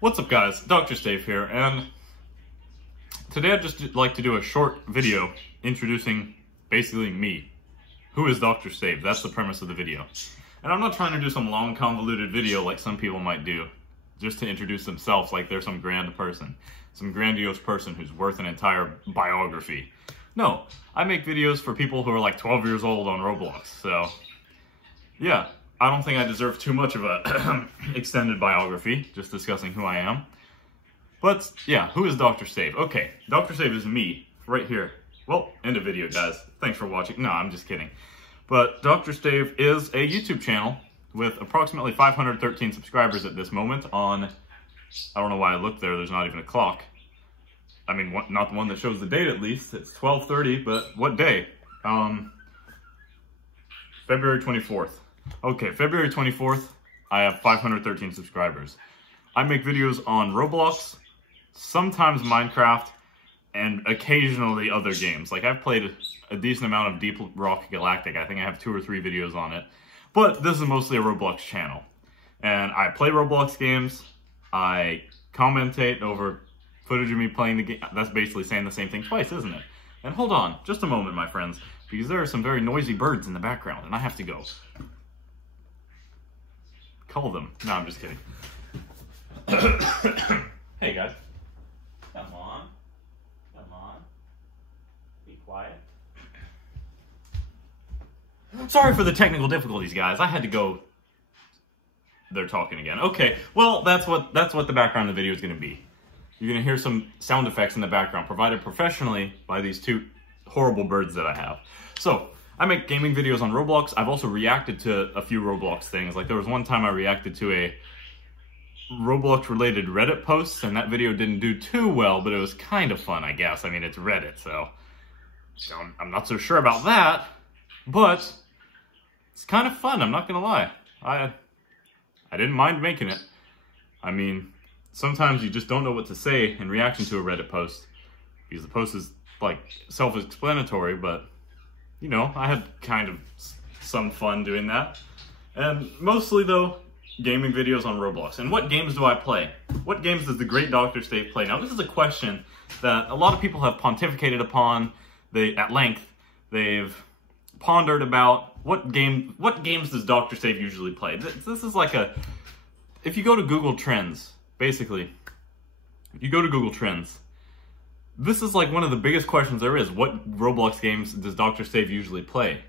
What's up guys, Doctorstave here, and today I'd just like to do a short video introducing basically me. Who is Doctorstave? That's the premise of the video. And I'm not trying to do some long convoluted video like some people might do, just to introduce themselves like they're some grand person, some grandiose person who's worth an entire biography. No, I make videos for people who are like 12 years old on Roblox, so yeah. I don't think I deserve too much of a extended biography, just discussing who I am. But yeah, who is Doctorstave? Okay, Doctorstave is me, right here. Well, end of video, guys. Thanks for watching. No, I'm just kidding. But Doctorstave is a YouTube channel with approximately 513 subscribers at this moment on, I don't know why I looked there, there's not even a clock. I mean, not the one that shows the date at least, it's 12:30, but what day? February 24th. Okay, February 24th, I have 513 subscribers. I make videos on Roblox, sometimes Minecraft, and occasionally other games. Like, I've played a decent amount of Deep Rock Galactic. I think I have 2 or 3 videos on it. But this is mostly a Roblox channel. And I play Roblox games, I commentate over footage of me playing the game. That's basically saying the same thing twice, isn't it? And hold on, just a moment, my friends, because there are some very noisy birds in the background, and I have to go. Call them. No, I'm just kidding. Hey, guys. Come on. Come on. Be quiet. Sorry for the technical difficulties, guys. I had to go. They're talking again. Okay, well, that's what the background of the video is going to be. You're going to hear some sound effects in the background, provided professionally by these 2 horrible birds that I have. So, I make gaming videos on Roblox. I've also reacted to a few Roblox things. Like, there was one time I reacted to a Roblox-related Reddit post, and that video didn't do too well, but it was kind of fun, I guess. I mean, it's Reddit, so I'm not so sure about that, but it's kind of fun, I'm not gonna lie. I didn't mind making it. I mean, sometimes you just don't know what to say in reaction to a Reddit post, because the post is, like, self-explanatory, but you know, I had kind of some fun doing that. And mostly, though, gaming videos on Roblox. And what games do I play? What games does the great Doctorstave play? Now, this is a question that a lot of people have pontificated upon at length. They've pondered about what games does Doctorstave usually play? This is like a... If you go to Google Trends, basically, if you go to Google Trends, this is like one of the biggest questions there is. What Roblox games does Doctorstave usually play?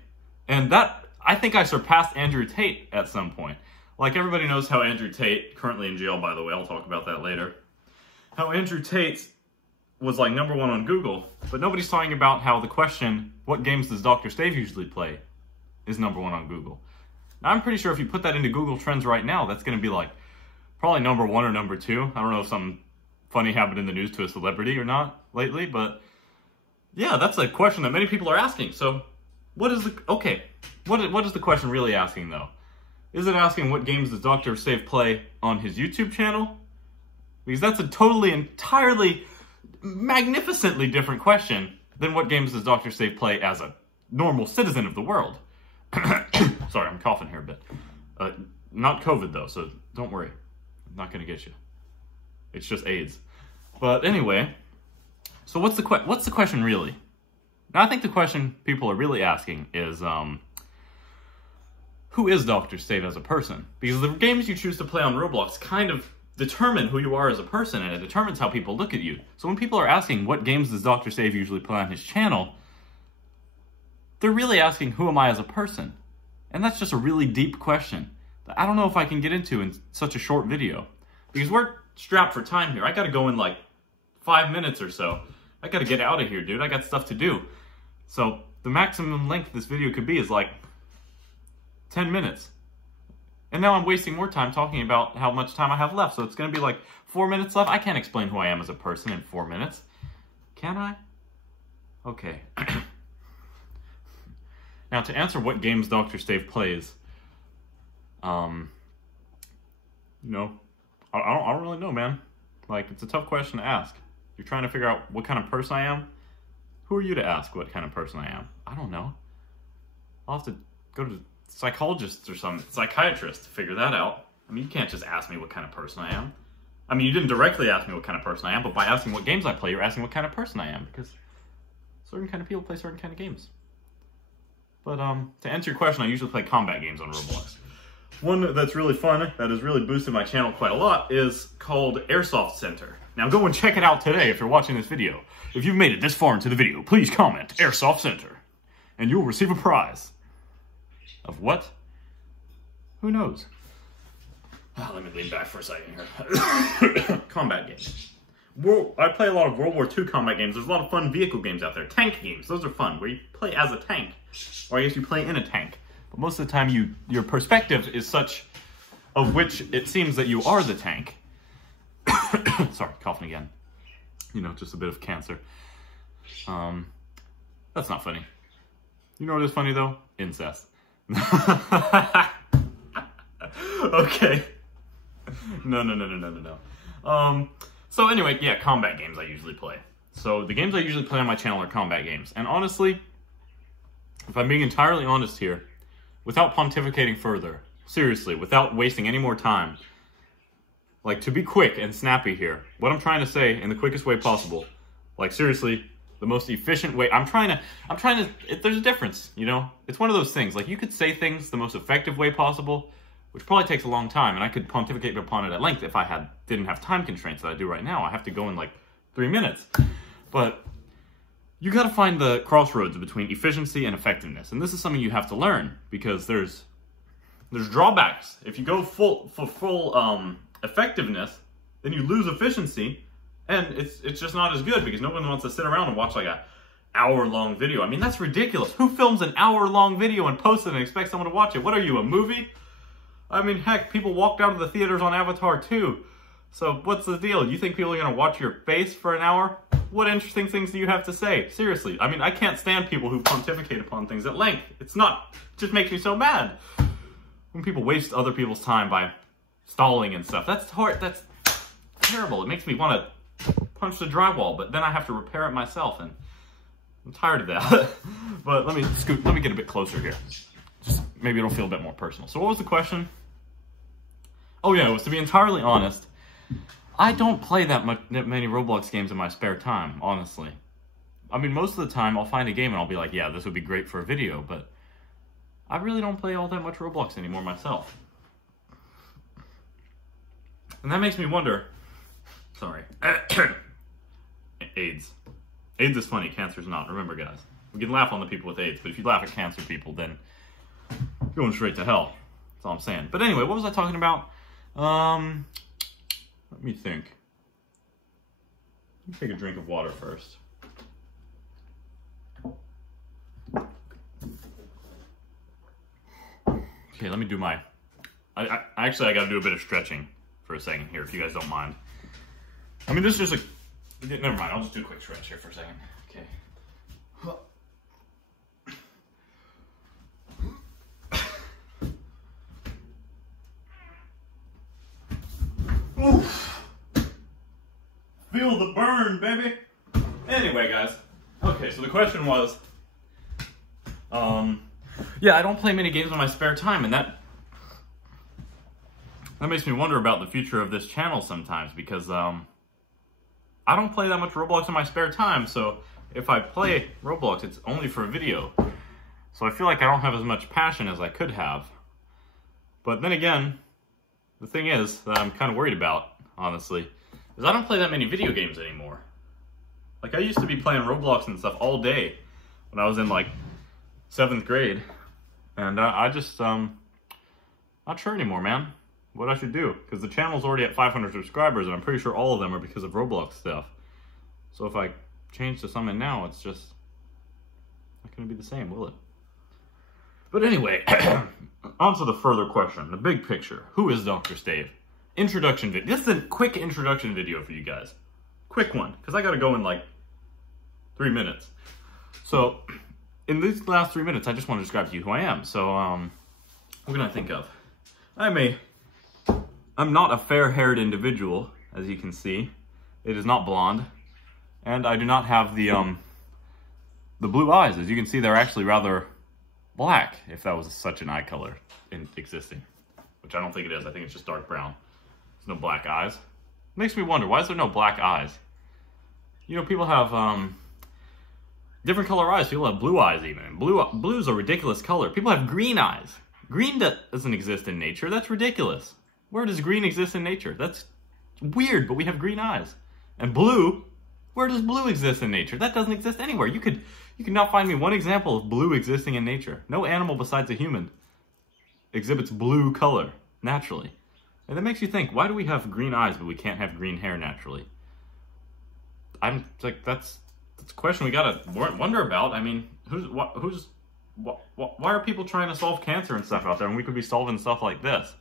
And that, I think I surpassed Andrew Tate at some point. Like, everybody knows how Andrew Tate, currently in jail by the way, I'll talk about that later, how Andrew Tate was like #1 on Google, but nobody's talking about how the question, what games does Doctorstave usually play, is #1 on Google. Now, I'm pretty sure if you put that into Google Trends right now, that's going to be like, probably #1 or #2. I don't know if something funny happened in the news to a celebrity or not lately, but yeah, that's a question that many people are asking. So what is the question really asking, though? Is it asking what games does Doctorstave play on his YouTube channel? Because that's a totally, entirely, magnificently different question than what games does Doctorstave play as a normal citizen of the world. Sorry, I'm coughing here a bit. Not COVID, though, so don't worry. I'm not going to get you. It's just AIDS. But anyway, so what's the question really? Now, I think the question people are really asking is, who is Doctorstave as a person? Because the games you choose to play on Roblox kind of determine who you are as a person, and it determines how people look at you. So when people are asking what games does Doctorstave usually play on his channel, they're really asking who am I as a person? And that's just a really deep question that I don't know if I can get into in such a short video. Because we're strapped for time here. I gotta go in like 5 minutes or so. I gotta get out of here, dude. I got stuff to do. So the maximum length this video could be is like 10 minutes. And now I'm wasting more time talking about how much time I have left. So it's gonna be like 4 minutes left. I can't explain who I am as a person in 4 minutes. Can I? Okay. Now, to answer what games Doctorstave plays, you know, I don't really know, man. Like, it's a tough question to ask. You're trying to figure out what kind of person I am? Who are you to ask what kind of person I am? I don't know. I'll have to go to psychologists or some psychiatrist to figure that out. I mean, you can't just ask me what kind of person I am. I mean, you didn't directly ask me what kind of person I am, but by asking what games I play, you're asking what kind of person I am, because certain kind of people play certain kind of games. But to answer your question, I usually play combat games on Roblox. One that's really fun, that has really boosted my channel quite a lot, is called Airsoft Center. Now go and check it out today if you're watching this video. If you've made it this far into the video, please comment Airsoft Center, and you'll receive a prize. Of what? Who knows? Let me lean back for a second here. Combat games. I play a lot of World War II combat games. There's a lot of fun vehicle games out there. Tank games, those are fun, where you play as a tank. Or I guess you play in a tank. But most of the time, your perspective is such of which it seems that you are the tank. Sorry, coughing again. You know, just a bit of cancer. That's not funny. You know what is funny, though? Incest. Okay. No. So anyway, yeah, combat games I usually play. So the games I usually play on my channel are combat games. And honestly, if I'm being entirely honest here, without pontificating further, seriously, without wasting any more time, like, to be quick and snappy here, what I'm trying to say in the quickest way possible, like, seriously, the most efficient way, there's a difference, you know? It's one of those things, like, you could say things the most effective way possible, which probably takes a long time, and I could pontificate upon it at length if I didn't have time constraints that I do right now. I have to go in, like, 3 minutes. But you gotta find the crossroads between efficiency and effectiveness, and this is something you have to learn, because there's drawbacks. If you go full effectiveness, then you lose efficiency, and it's just not as good, because no one wants to sit around and watch like a hour-long video. I mean, that's ridiculous. Who films an hour-long video and posts it and expects someone to watch it? What are you, a movie? I mean, heck, people walked out of the theaters on Avatar 2. So what's the deal? You think people are gonna watch your face for an hour? What interesting things do you have to say? Seriously, I mean, I can't stand people who pontificate upon things at length. It just makes me so mad. When people waste other people's time by stalling and stuff, that's hard, that's terrible. It makes me want to punch the drywall, but then I have to repair it myself, and I'm tired of that. But let me get a bit closer here. Just maybe it'll feel a bit more personal. So what was the question? Oh yeah, it was, to be entirely honest, I don't play that many Roblox games in my spare time, honestly. I mean, most of the time I'll find a game and I'll be like, yeah, this would be great for a video, but I really don't play all that much Roblox anymore myself. And that makes me wonder, sorry, AIDS. AIDS is funny, cancer's not. Remember, guys, we can laugh on the people with AIDS, but if you laugh at cancer people, then you're going straight to hell. That's all I'm saying. But anyway, what was I talking about? Let me think. Let me take a drink of water first. Okay, let me do my... I gotta do a bit of stretching for a second here, if you guys don't mind. I mean, this is just a... Never mind, I'll just do a quick stretch here for a second. Okay. Oof. Feel the burn, baby. Anyway, guys. Okay, so the question was, yeah, I don't play many games in my spare time, and that makes me wonder about the future of this channel sometimes, because I don't play that much Roblox in my spare time, so if I play Roblox, it's only for a video. So I feel like I don't have as much passion as I could have. But then again, the thing is that I'm kind of worried about, honestly, is I don't play that many video games anymore. Like, I used to be playing Roblox and stuff all day when I was in, like, 7th grade. And I just, not sure anymore, man, what I should do. Because the channel's already at 500 subscribers, and I'm pretty sure all of them are because of Roblox stuff. So if I change to something now, it's just not going to be the same, will it? But anyway, on to the further question, the big picture. Who is Doctorstave? Introduction video. This is a quick introduction video for you guys. Quick one, because I got to go in like 3 minutes. So, in these last 3 minutes, I just want to describe to you who I am. So, what can I think of? I'm not a fair-haired individual, as you can see. It is not blonde. And I do not have the blue eyes. As you can see, they're actually rather black, if that was such an eye color existing. Which I don't think it is. I think it's just dark brown. There's no black eyes. Makes me wonder, why is there no black eyes? You know, people have different color eyes. People have blue eyes even. Blue's a ridiculous color. People have green eyes. Green doesn't exist in nature. That's ridiculous. Where does green exist in nature? That's weird, but we have green eyes. And blue, where does blue exist in nature? That doesn't exist anywhere. You could not find me one example of blue existing in nature. No animal besides a human exhibits blue color naturally. And that makes you think, why do we have green eyes but we can't have green hair naturally? I'm like, that's a question we gotta wonder about. I mean, why are people trying to solve cancer and stuff out there when we could be solving stuff like this?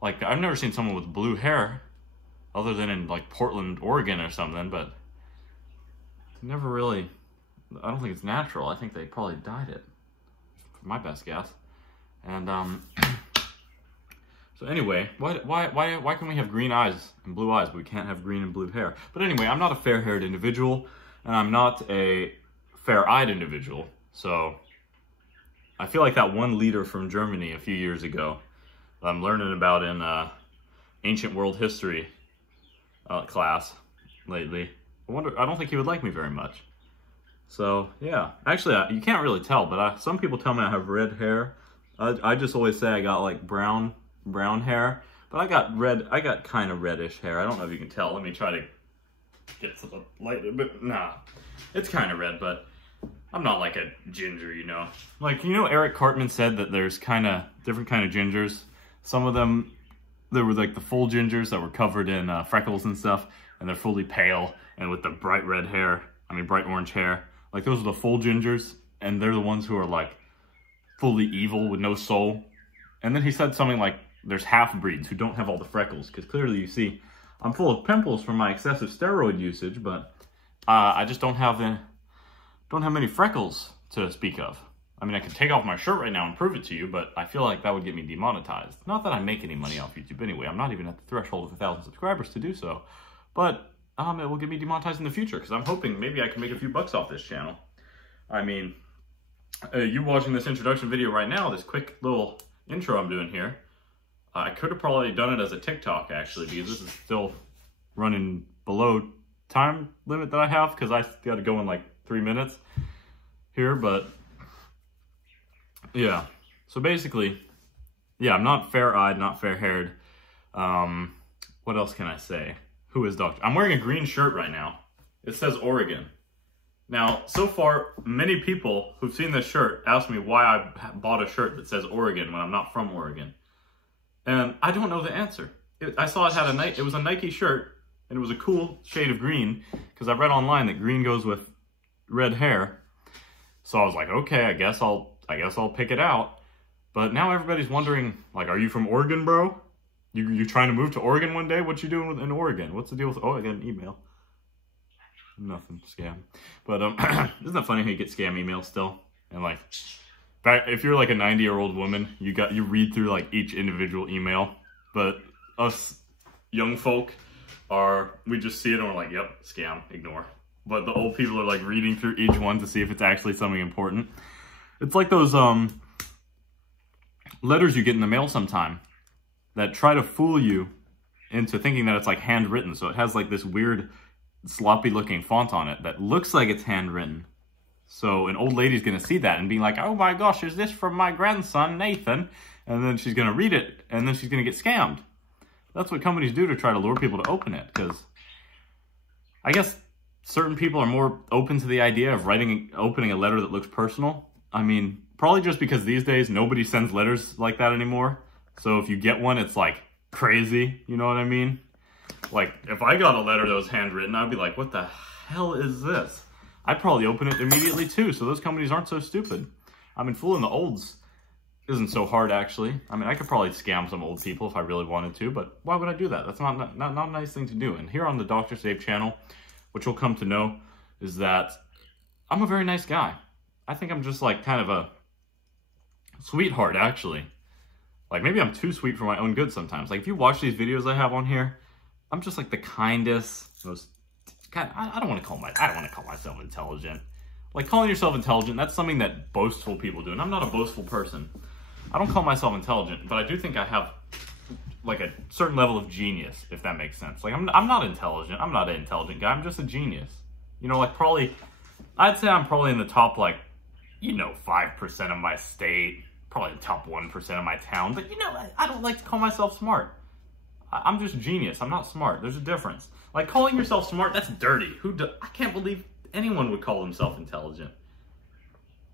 Like, I've never seen someone with blue hair other than in like Portland, Oregon or something, but never really, I don't think it's natural. I think they probably dyed it, for my best guess. And so anyway, why can we have green eyes and blue eyes, but we can't have green and blue hair? But anyway, I'm not a fair-haired individual, and I'm not a fair-eyed individual. So I feel like that one leader from Germany a few years ago that I'm learning about in ancient world history class lately. I don't think he would like me very much. So yeah, actually you can't really tell, but some people tell me I have red hair. I just always say I got like brown hair, but I got kind of reddish hair. I don't know if you can tell. Let me try to get some light, but nah, it's kind of red, but I'm not like a ginger, you know. Like, you know, Eric Cartman said that there's kind of different kind of gingers. Some of them, there were like the full gingers that were covered in freckles and stuff, and they're fully pale and with the bright red hair, bright orange hair. Like, those are the full gingers, and they're the ones who are like fully evil with no soul. And then he said something like, there's half-breeds who don't have all the freckles, because clearly you see I'm full of pimples from my excessive steroid usage, but I just don't have many freckles to speak of. I mean, I could take off my shirt right now and prove it to you, but I feel like that would get me demonetized. Not that I make any money off YouTube anyway. I'm not even at the threshold of 1,000 subscribers to do so, but it will get me demonetized in the future, because I'm hoping maybe I can make a few bucks off this channel. I mean, you watching this introduction video right now, this quick little intro I'm doing here, I could have probably done it as a TikTok, actually, because this is still running below time limit that I have, because I got to go in like 3 minutes here, but yeah. So basically, yeah, I'm not fair-eyed, not fair-haired. What else can I say? Who is Doctor? I'm wearing a green shirt right now. It says Oregon. Now, so far, many people who've seen this shirt ask me why I bought a shirt that says Oregon when I'm not from Oregon. And I don't know the answer. I saw it had it was a Nike shirt, and it was a cool shade of green, because I read online that green goes with red hair. So I was like, okay, I guess I'll pick it out. But now everybody's wondering, like, are you from Oregon, bro? You trying to move to Oregon one day? What you doing in Oregon? What's the deal with... Oh, I got an email. Nothing, scam. But isn't that funny how you get scam emails still? And like, if you're like a 90-year-old woman, you read through like each individual email. But us young folk we just see it and we're like, yep, scam, ignore. But the old people are like reading through each one to see if it's actually something important. It's like those letters you get in the mail sometime that try to fool you into thinking that it's like handwritten. So it has like this weird sloppy looking font on it that looks like it's handwritten. So an old lady's gonna see that and be like, oh my gosh, is this from my grandson, Nathan? And then she's gonna read it and then she's gonna get scammed. That's what companies do to try to lure people to open it, because I guess certain people are more open to the idea of opening a letter that looks personal. I mean, probably just because these days nobody sends letters like that anymore. So if you get one, it's like crazy, you know what I mean? Like, if I got a letter that was handwritten, I'd be like, what the hell is this? I'd probably open it immediately too, so those companies aren't so stupid. I mean, fooling the olds isn't so hard, actually. I mean, I could probably scam some old people if I really wanted to, but why would I do that? That's not a nice thing to do. And here on the Doctorstave channel, what you'll come to know is that I'm a very nice guy. I think I'm just like kind of a sweetheart, actually. Like, maybe I'm too sweet for my own good sometimes. Like, if you watch these videos I have on here, I'm just like the kindest, most kind. I don't want to call myself intelligent. Like, calling yourself intelligent, that's something that boastful people do, and I'm not a boastful person. I don't call myself intelligent, but I do think I have like a certain level of genius, if that makes sense. Like, I'm not intelligent. I'm not an intelligent guy. I'm just a genius. You know, like, probably, I'd say I'm probably in the top, like, you know, 5% of my state, probably the top 1% of my town. But, you know, I don't like to call myself smart. I'm just genius. I'm not smart. There's a difference. Like, calling yourself smart, that's dirty. I can't believe anyone would call himself intelligent.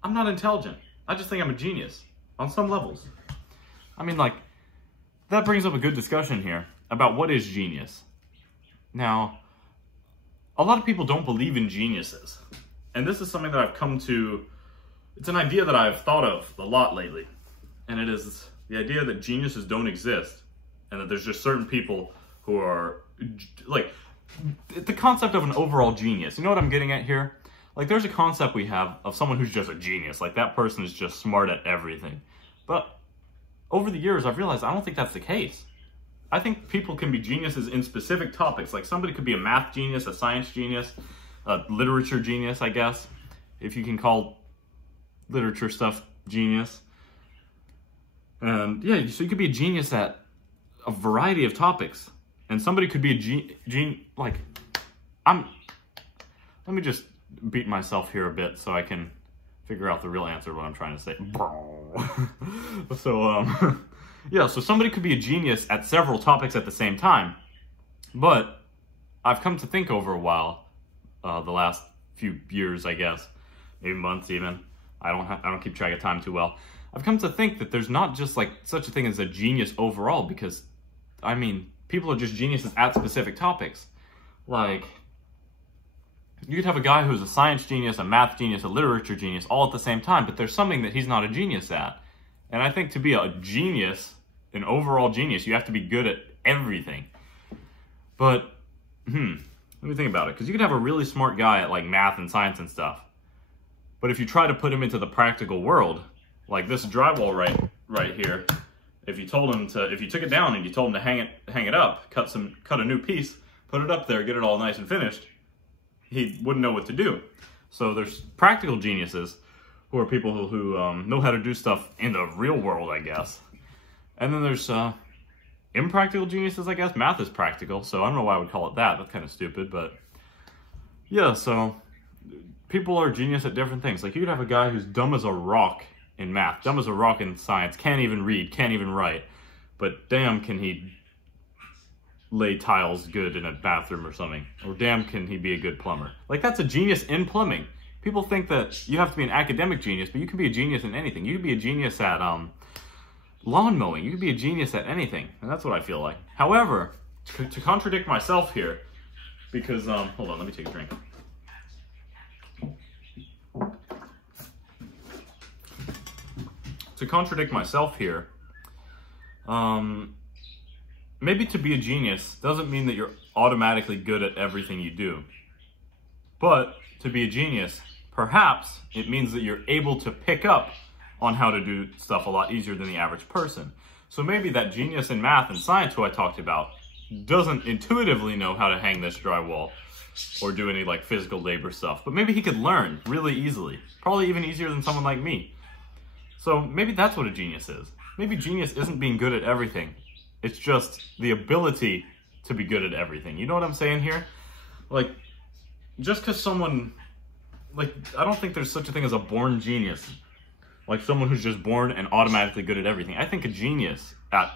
I'm not intelligent. I just think I'm a genius on some levels. I mean, like, that brings up a good discussion here about what is genius. Now, a lot of people don't believe in geniuses. And this is something that I've come to, it's an idea that I've thought of a lot lately. And it is the idea that geniuses don't exist. And that there's just certain people who are, like, the concept of an overall genius. You know what I'm getting at here? Like, there's a concept we have of someone who's just a genius. Like, that person is just smart at everything. But over the years, I've realized I don't think that's the case. I think people can be geniuses in specific topics. Like, somebody could be a math genius, a science genius, a literature genius, I guess, if you can call literature stuff genius. And yeah, so you could be a genius at a variety of topics. And somebody could be a let me just beat myself here a bit so I can figure out the real answer to what I'm trying to say. So, yeah, so somebody could be a genius at several topics at the same time. But I've come to think over a while, the last few years, I guess, maybe months even. I don't keep track of time too well. I've come to think that there's not just like such a thing as a genius overall, because I mean, people are just geniuses at specific topics. Like, you could have a guy who's a science genius, a math genius, a literature genius, all at the same time, but there's something that he's not a genius at. And I think to be a genius, an overall genius, you have to be good at everything. But, let me think about it. Because you could have a really smart guy at, like, math and science and stuff. But if you try to put him into the practical world, like this drywall right here, if you took it down and you told him to hang it up, cut a new piece, put it up there, get it all nice and finished, he wouldn't know what to do. So there's practical geniuses who are people who know how to do stuff in the real world, I guess. And then there's impractical geniuses, I guess. Math is practical, so I don't know why I would call it that. That's kind of stupid, but yeah, so people are genius at different things. Like, you could have a guy who's dumb as a rock in math, dumb as a rock in science, can't even read, can't even write, but damn can he lay tiles good in a bathroom or something, or damn can he be a good plumber. Like, that's a genius in plumbing. People think that you have to be an academic genius, but you can be a genius in anything. You can be a genius at lawn mowing. You can be a genius at anything, and that's what I feel like. However, to contradict myself here, because hold on, let me take a drink. To contradict myself here, maybe to be a genius doesn't mean that you're automatically good at everything you do. But to be a genius, perhaps it means that you're able to pick up on how to do stuff a lot easier than the average person. So maybe that genius in math and science who I talked about doesn't intuitively know how to hang this drywall or do any like physical labor stuff, but maybe he could learn really easily, probably even easier than someone like me. So maybe that's what a genius is. Maybe genius isn't being good at everything. It's just the ability to be good at everything. You know what I'm saying here? Like, just because someone, like, I don't think there's such a thing as a born genius. Like someone who's just born and automatically good at everything. I think a genius at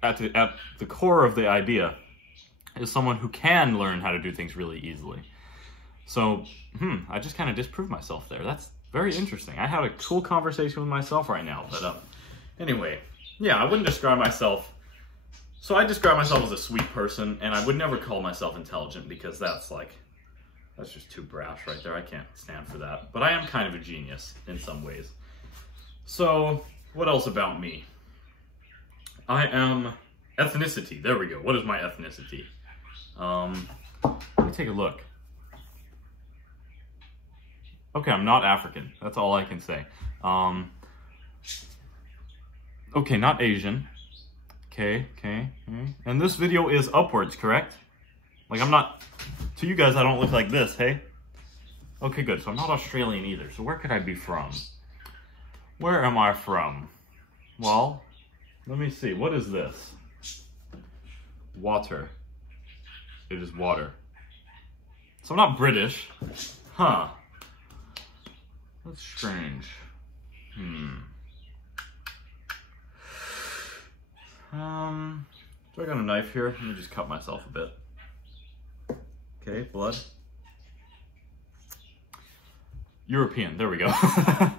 the core of the idea is someone who can learn how to do things really easily. So, I just kind of disproved myself there. That's very interesting. I had a cool conversation with myself right now. But anyway, yeah, I wouldn't describe myself. So I describe myself as a sweet person, and I would never call myself intelligent because that's just too brash right there. I can't stand for that. But I am kind of a genius in some ways. So what else about me? I am ethnicity. There we go. What is my ethnicity? Let me take a look. Okay, I'm not African. That's all I can say. Okay, not Asian. Okay. And this video is upwards, correct? Like, I'm not... To you guys, I don't look like this, hey? Okay, good. So I'm not Australian either. So where could I be from? Where am I from? Well, let me see. What is this? water. It is water. So I'm not British. Huh. That's strange. Do I got a knife here? Let me just cut myself a bit. Okay, blood. European, there we go. That's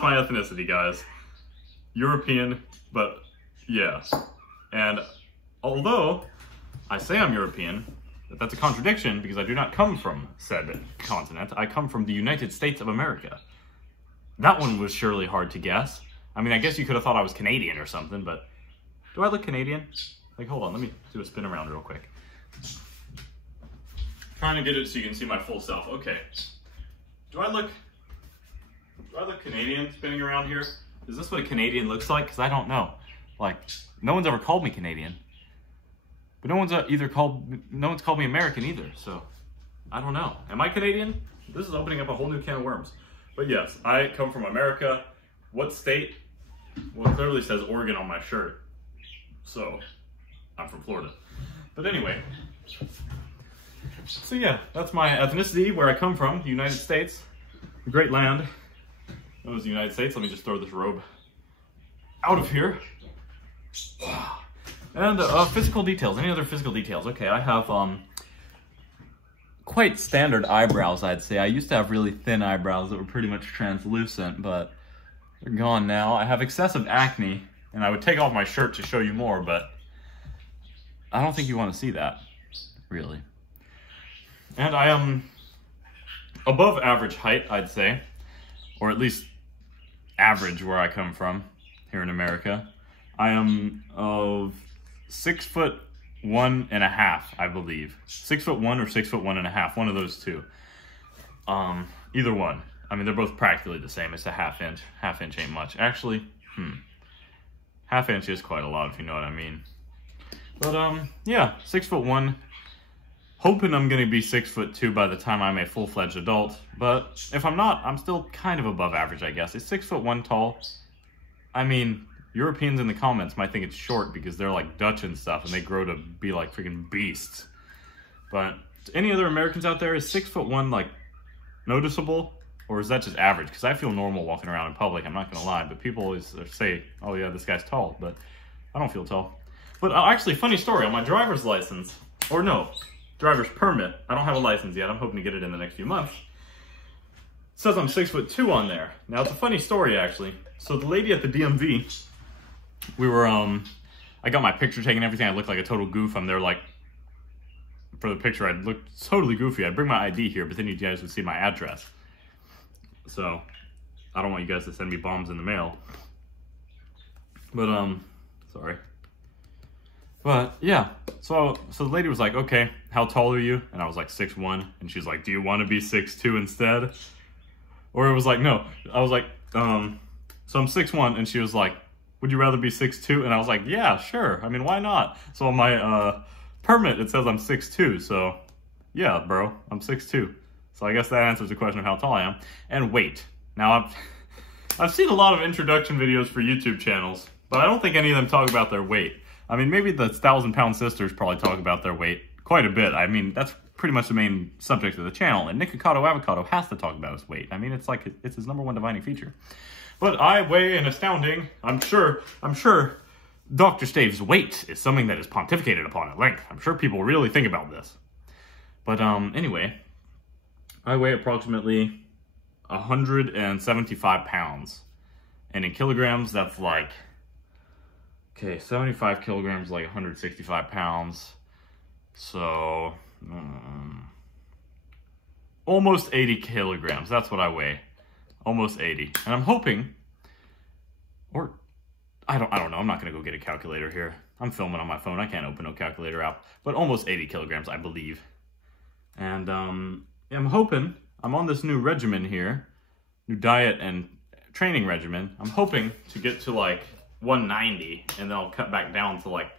my ethnicity, guys. European, but yeah. And although I say I'm European, that's a contradiction because I do not come from said continent. I come from the United States of America. That one was surely hard to guess. I mean, I guess you could have thought I was Canadian or something, but do I look Canadian? Like, hold on, let me do a spin around real quick. Trying to get it so you can see my full self. Okay. Do I look Canadian spinning around here? Is this what a Canadian looks like? Because I don't know. Like, no one's ever called me Canadian. But no one's called me American either, so I don't know. Am I Canadian? This is opening up a whole new can of worms. But yes, I come from America. What state? Well, it clearly says Oregon on my shirt. So, I'm from Florida. But anyway. So yeah, that's my ethnicity, where I come from, the United States. The great land. That was the United States. Let me just throw this robe out of here. And physical details. Any other physical details? Okay, I have quite standard eyebrows, I'd say. I used to have really thin eyebrows that were pretty much translucent, but they're gone now. I have excessive acne, and I would take off my shirt to show you more, but I don't think you want to see that, really. And I am above average height, I'd say, or at least average where I come from here in America. I am of 6'1.5", I believe. 6'1" or 6'1.5", one of those two. Either one. I mean, they're both practically the same. It's a half inch. Half inch ain't much. Actually, half inch is quite a lot, if you know what I mean. But yeah, 6'1". Hoping I'm gonna be 6'2" by the time I'm a full-fledged adult. But if I'm not, I'm still kind of above average, I guess. Is 6'1" tall? I mean, Europeans in the comments might think it's short because they're like Dutch and stuff and they grow to be like freaking beasts. But any other Americans out there, is 6'1" like noticeable? Or is that just average? Because I feel normal walking around in public, I'm not gonna lie. But people always say, oh yeah, this guy's tall. But I don't feel tall. But actually, funny story, on my driver's license, or no, driver's permit, I don't have a license yet, I'm hoping to get it in the next few months. It says I'm 6'2" on there. Now it's a funny story actually. So the lady at the DMV, we were, I got my picture taken and everything, I looked like a total goof. I'm there like, for the picture I'd look totally goofy. I'd bring my ID here, but then you guys would see my address. So, I don't want you guys to send me bombs in the mail. But, sorry. But, yeah, so the lady was like, okay, how tall are you? And I was like 6'1", and she's like, do you want to be 6'2" instead? Or it was like, no, I was like, so I'm 6'1", and she was like, would you rather be 6'2"? And I was like, yeah, sure, I mean, why not? So on my permit, it says I'm 6'2", so yeah, bro, I'm 6'2". So I guess that answers the question of how tall I am. And weight. Now, I've seen a lot of introduction videos for YouTube channels, but I don't think any of them talk about their weight. I mean, maybe the 1,000-pound sisters probably talk about their weight quite a bit. I mean, that's pretty much the main subject of the channel. And Nikocado Avocado has to talk about his weight. I mean, it's like, it's his #1 defining feature. But I weigh an astounding, I'm sure Doctorstave's weight is something that is pontificated upon at length. I'm sure people really think about this. But anyway, I weigh approximately 175 pounds. And in kilograms, that's like, okay, 75 kilograms, like 165 pounds. So, almost 80 kilograms. That's what I weigh. Almost 80. And I'm hoping, or I don't know. I'm not going to go get a calculator here. I'm filming on my phone. I can't open no calculator app. But almost 80 kilograms, I believe. And I'm hoping, I'm on this new regimen here, new diet and training regimen. I'm hoping to get to like 190, and then I'll cut back down to like,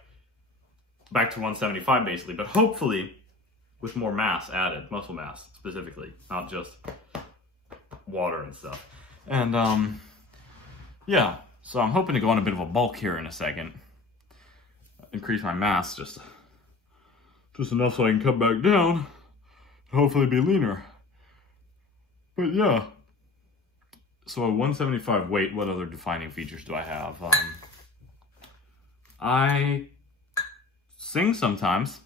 back to 175 basically, but hopefully with more mass added, muscle mass specifically, not just water and stuff. And yeah, so I'm hoping to go on a bit of a bulk here in a second. increase my mass just enough so I can cut back down and hopefully be leaner. But yeah. So a 175 weight, what other defining features do I have? I sing sometimes.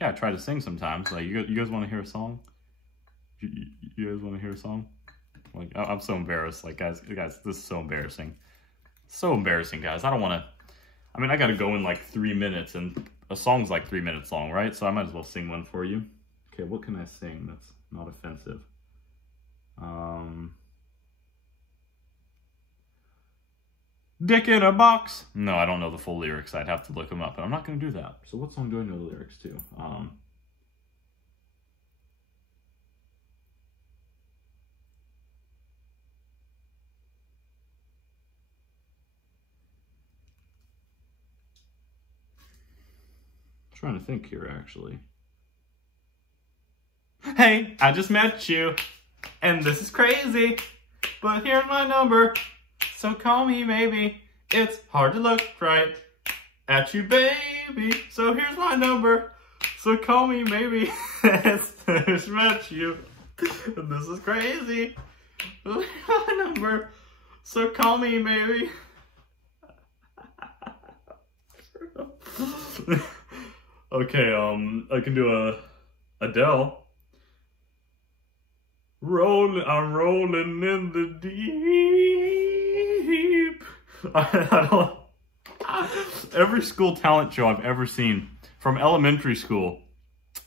Yeah, I try to sing sometimes. Like, you guys want to hear a song? You guys want to hear a song? Like, I'm so embarrassed. Like, guys, this is so embarrassing. So embarrassing, guys. I don't want to... I mean, I got to go in like 3 minutes, and a song's like 3 minutes long, right? So I might as well sing one for you. Okay, what can I sing that's not offensive? Dick in a box. No, I don't know the full lyrics. I'd have to look them up, but I'm not going to do that. So what song do I know the lyrics to? Trying to think here, actually. Hey, I just met you, and this is crazy, but here's my number, so call me maybe. It's hard to look right at you, baby, so here's my number, so call me maybe. I just met you, and this is crazy, but here's my number, so call me maybe. Okay, I can do Adele. I'm rolling in the deep. I don't. Every school talent show I've ever seen, from elementary school,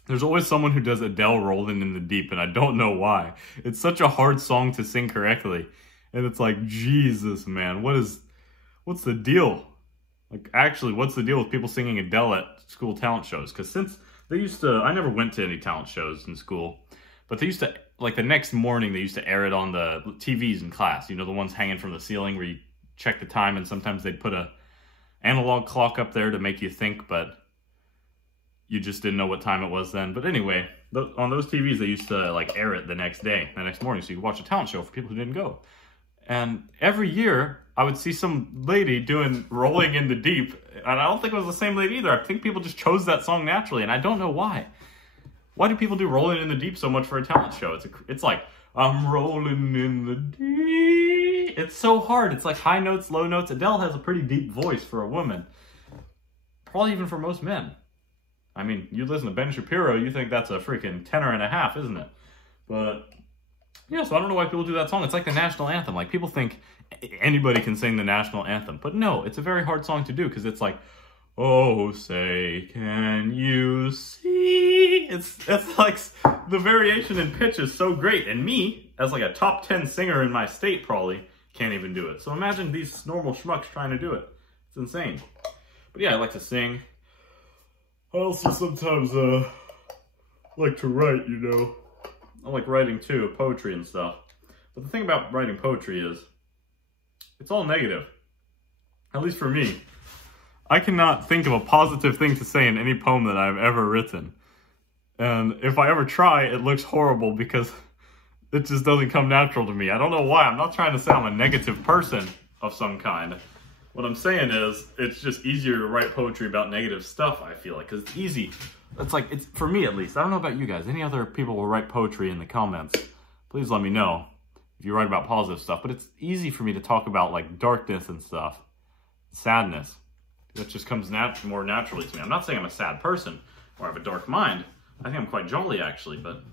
there's always someone who does Adele rolling in the deep, and I don't know why. It's such a hard song to sing correctly, and it's like, Jesus, man, what's the deal? Like, actually, what's the deal with people singing Adele at school talent shows? Because since they used to, I never went to any talent shows in school, but they used to, like, the next morning, they used to air it on the TVs in class. You know, the ones hanging from the ceiling where you check the time, and sometimes they'd put a analog clock up there to make you think, but you just didn't know what time it was then. But anyway, on those TVs, they used to, like, air it the next morning, so you could watch a talent show for people who didn't go. And every year, I would see some lady doing Rolling in the Deep, and I don't think it was the same lady either. I think people just chose that song naturally, and I don't know why. Why do people do Rolling in the Deep so much for a talent show? It's like, I'm rolling in the deep. It's so hard. It's like high notes, low notes. Adele has a pretty deep voice for a woman. Probably even for most men. I mean, you listen to Ben Shapiro, you think that's a freaking tenor and a half, isn't it? But... yeah, so I don't know why people do that song. It's like the national anthem. Like, people think anybody can sing the national anthem. But no, it's a very hard song to do because it's like, oh, say, can you see? It's like, the variation in pitch is so great. And me, as like a top 10 singer in my state, probably can't even do it. So imagine these normal schmucks trying to do it. It's insane. But yeah, I like to sing. I also sometimes like to write, you know. I like writing too, poetry and stuff. But the thing about writing poetry is, it's all negative. At least for me. I cannot think of a positive thing to say in any poem that I've ever written. And if I ever try, it looks horrible because it just doesn't come natural to me. I don't know why. I'm not trying to say I'm a negative person of some kind. What I'm saying is, it's just easier to write poetry about negative stuff, I feel like, because it's easy. It's like, it's for me at least. I don't know about you guys. Any other people will write poetry in the comments. Please let me know if you write about positive stuff. But it's easy for me to talk about like darkness and stuff. Sadness. That just comes more naturally to me. I'm not saying I'm a sad person or I have a dark mind. I think I'm quite jolly actually, but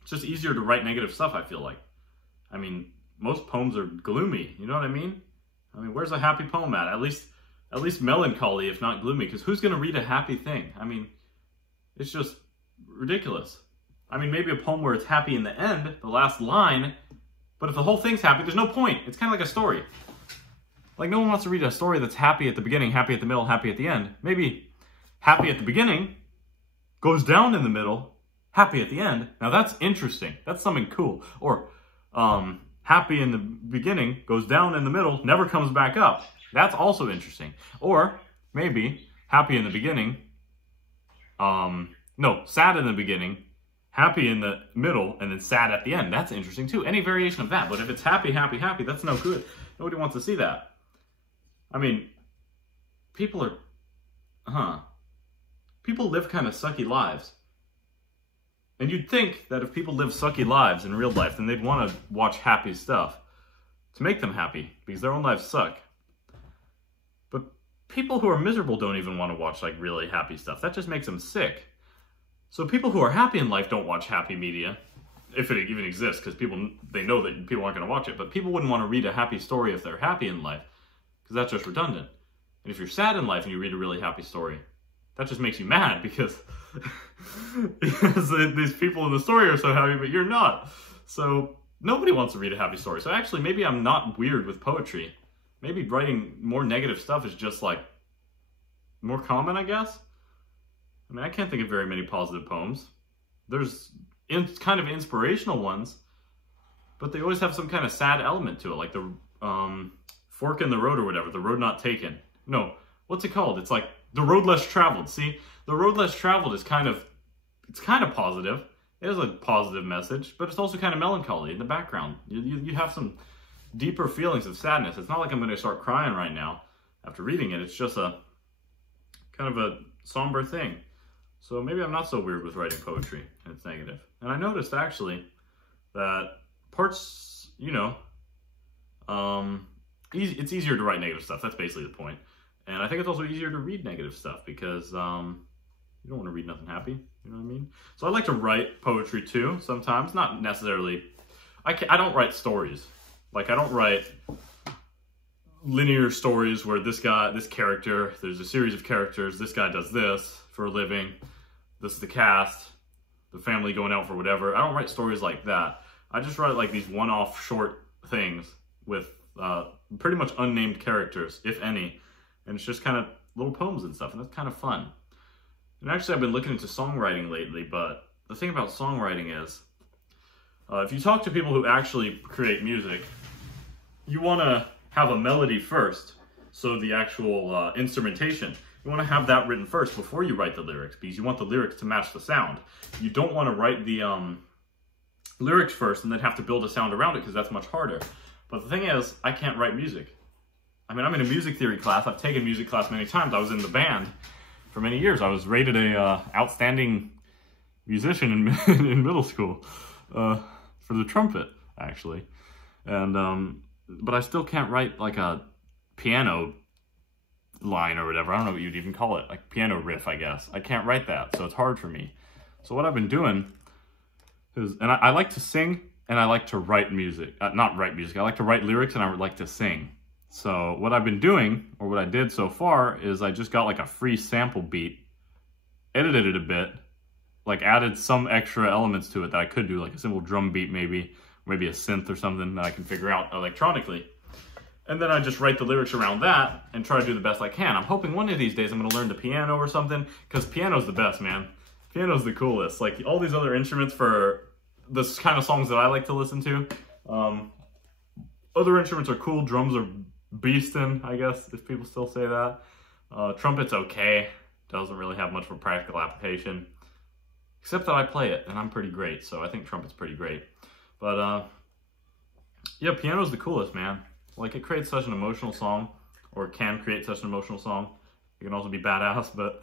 it's just easier to write negative stuff, I feel like. I mean, most poems are gloomy, you know what I mean? I mean, where's a happy poem at? At least melancholy, if not gloomy, because who's gonna read a happy thing? I mean, it's just ridiculous. I mean, maybe a poem where it's happy in the end, the last line, but if the whole thing's happy, there's no point. It's kind of like a story. Like, no one wants to read a story that's happy at the beginning, happy at the middle, happy at the end. Maybe happy at the beginning, goes down in the middle, happy at the end. Now that's interesting. That's something cool. Or happy in the beginning, goes down in the middle, never comes back up. That's also interesting. Or maybe happy in the beginning, no, sad in the beginning, happy in the middle, and then sad at the end. That's interesting too. Any variation of that. But if it's happy, happy, happy, that's no good. Nobody wants to see that. I mean, people are people live kind of sucky lives. And you'd think that if people live sucky lives in real life, then they'd want to watch happy stuff to make them happy, because their own lives suck. But people who are miserable don't even want to watch like really happy stuff. That just makes them sick. So people who are happy in life don't watch happy media, if it even exists, because they know that people aren't going to watch it. But people wouldn't want to read a happy story if they're happy in life, because that's just redundant. And if you're sad in life and you read a really happy story, that just makes you mad, because these people in the story are so happy, but you're not. So nobody wants to read a happy story. So actually, maybe I'm not weird with poetry. Maybe writing more negative stuff is just like more common, I guess. I mean, I can't think of very many positive poems. There's kind of inspirational ones, but they always have some kind of sad element to it, like the fork in the road or whatever, the road not taken. No, what's it called? It's like the road less traveled. See, the road less traveled is kind of positive. It has a positive message, but it's also kind of melancholy in the background. You have some deeper feelings of sadness. It's not like I'm going to start crying right now after reading it. It's just a kind of a somber thing. So maybe I'm not so weird with writing poetry, and it's negative. And I noticed, actually, that parts, it's easier to write negative stuff. That's basically the point. And I think it's also easier to read negative stuff, because you don't want to read nothing happy. You know what I mean? So I like to write poetry, too, sometimes. Not necessarily. I don't write stories. Like, I don't write linear stories where this character, there's a series of characters, this guy does this for a living, this is the cast, the family going out for whatever. I don't write stories like that. I just write like these one-off short things with pretty much unnamed characters, if any, and it's just kind of little poems and stuff, and that's kind of fun. And actually, I've been looking into songwriting lately, but the thing about songwriting is, if you talk to people who actually create music, you want to have a melody first, so the actual instrumentation, you want to have that written first before you write the lyrics, because you want the lyrics to match the sound. You don't want to write the lyrics first and then have to build a sound around it, because that's much harder. But the thing is, I can't write music. I mean, I'm in a music theory class. I've taken music class many times. I was in the band for many years. I was rated a outstanding musician in middle school for the trumpet, actually. And but I still can't write like a piano line or whatever. I don't know what you'd even call it, like piano riff, I guess. I can't write that, so it's hard for me. So what I've been doing is, and I like to sing and I like to write music. Not write music, I like to write lyrics and I would like to sing. So what I've been doing, or what I did so far, is I just got like a free sample beat, edited it a bit, like added some extra elements to it that I could do, like a simple drum beat maybe a synth or something that I can figure out electronically. And then I just write the lyrics around that and try to do the best I can. I'm hoping one of these days I'm going to learn the piano or something, because piano's the best, man. Piano's the coolest. Like, all these other instruments for this kind of songs that I like to listen to, other instruments are cool. Drums are beastin', I guess, if people still say that. Trumpet's okay. Doesn't really have much of a practical application. Except that I play it, and I'm pretty great, so I think trumpet's pretty great. But, yeah, piano's the coolest, man. Like, it creates such an emotional song, or can create such an emotional song. It can also be badass, but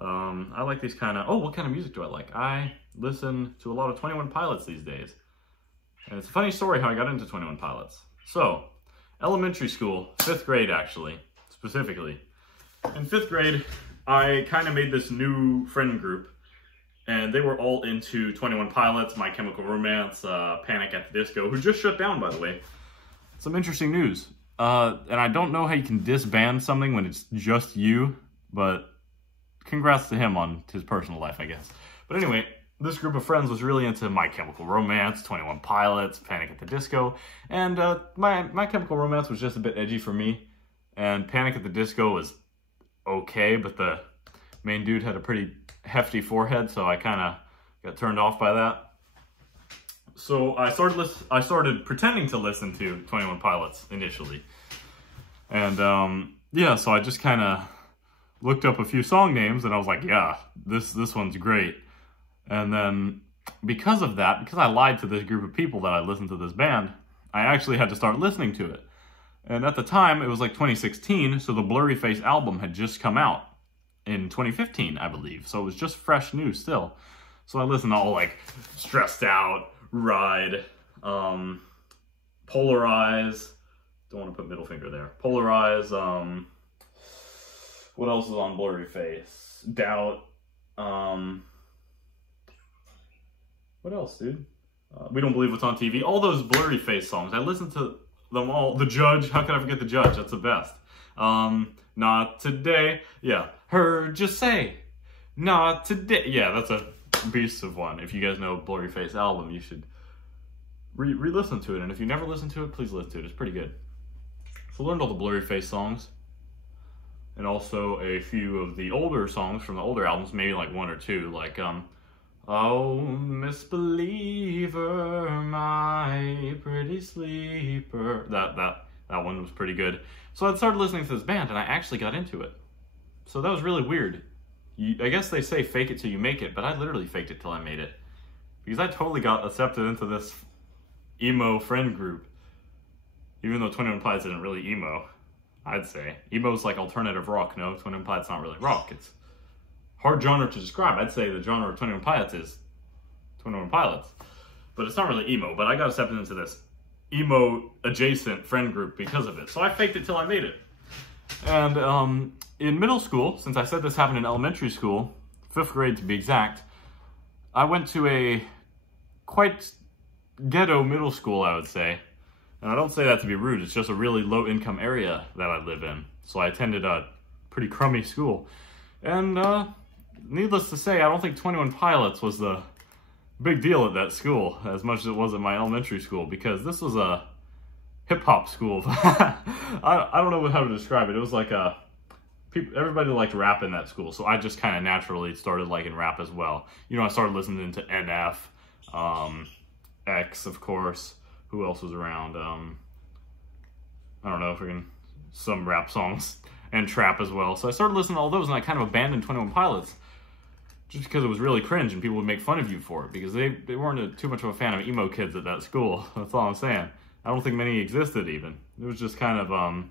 I like these kind of... Oh, what kind of music do I like? I listen to a lot of 21 Pilots these days. And it's a funny story how I got into 21 Pilots. So, elementary school, 5th grade actually, specifically. In 5th grade, I kind of made this new friend group, and they were all into 21 Pilots, My Chemical Romance, Panic at the Disco, who just shut down, by the way. Some interesting news. And I don't know how you can disband something when it's just you, but congrats to him on his personal life, I guess. But anyway, this group of friends was really into My Chemical Romance, 21 Pilots, Panic at the Disco, and My Chemical Romance was just a bit edgy for me, and Panic at the Disco was okay, but the main dude had a pretty hefty forehead, so I kind of got turned off by that. So I started pretending to listen to 21 Pilots initially. And yeah, so I just kind of looked up a few song names and I was like, yeah, this one's great. And then because of that, because I lied to this group of people that I listened to this band, I actually had to start listening to it. And at the time, it was like 2016, so the Blurry Face album had just come out. in 2015, I believe. So it was just fresh new still. So I listened to all like Stressed Out, Ride, Polarize. Don't want to put middle finger there. Polarize. What else is on Blurry Face? Doubt. What else, dude? We Don't Believe What's on TV. All those Blurry Face songs. I listened to them all. The Judge. How could I forget The Judge? That's the best. Not Today. Yeah. Heard You Say. Not Today. Yeah, that's a beast of one. If you guys know Blurry Face album, you should re-listen to it. And if you never listened to it, please listen to it. It's pretty good. So I learned all the Blurry Face songs. And also a few of the older songs from the older albums, maybe like one or two, like, oh, Misbeliever, my pretty sleeper. That one was pretty good. So I started listening to this band, and I actually got into it. So that was really weird. I guess they say fake it till you make it, but I literally faked it till I made it. Because I totally got accepted into this emo friend group. Even though 21 Pilots isn't really emo. I'd say. Emo's like alternative rock, no? 21 Pilots not really rock. It's hard genre to describe. I'd say the genre of 21 Pilots is 21 Pilots. But it's not really emo. But I got accepted into this emo-adjacent friend group because of it. So I faked it till I made it. And in middle school, since I said this happened in elementary school, 5th grade to be exact, I went to a quite ghetto middle school, I would say. And I don't say that to be rude, it's just a really low-income area that I live in. So I attended a pretty crummy school. And needless to say, I don't think 21 Pilots was the big deal at that school, as much as it was at my elementary school, because this was a hip-hop school. I don't know how to describe it. It was like everybody liked rap in that school, so I just kind of naturally started liking rap as well. You know, I started listening to NF, X, of course. Who else was around? I don't know, some rap songs and trap as well. So I started listening to all those, and I kind of abandoned 21 Pilots just because it was really cringe and people would make fun of you for it because they weren't too much of a fan of emo kids at that school. That's all I'm saying. I don't think many existed even. It was just kind of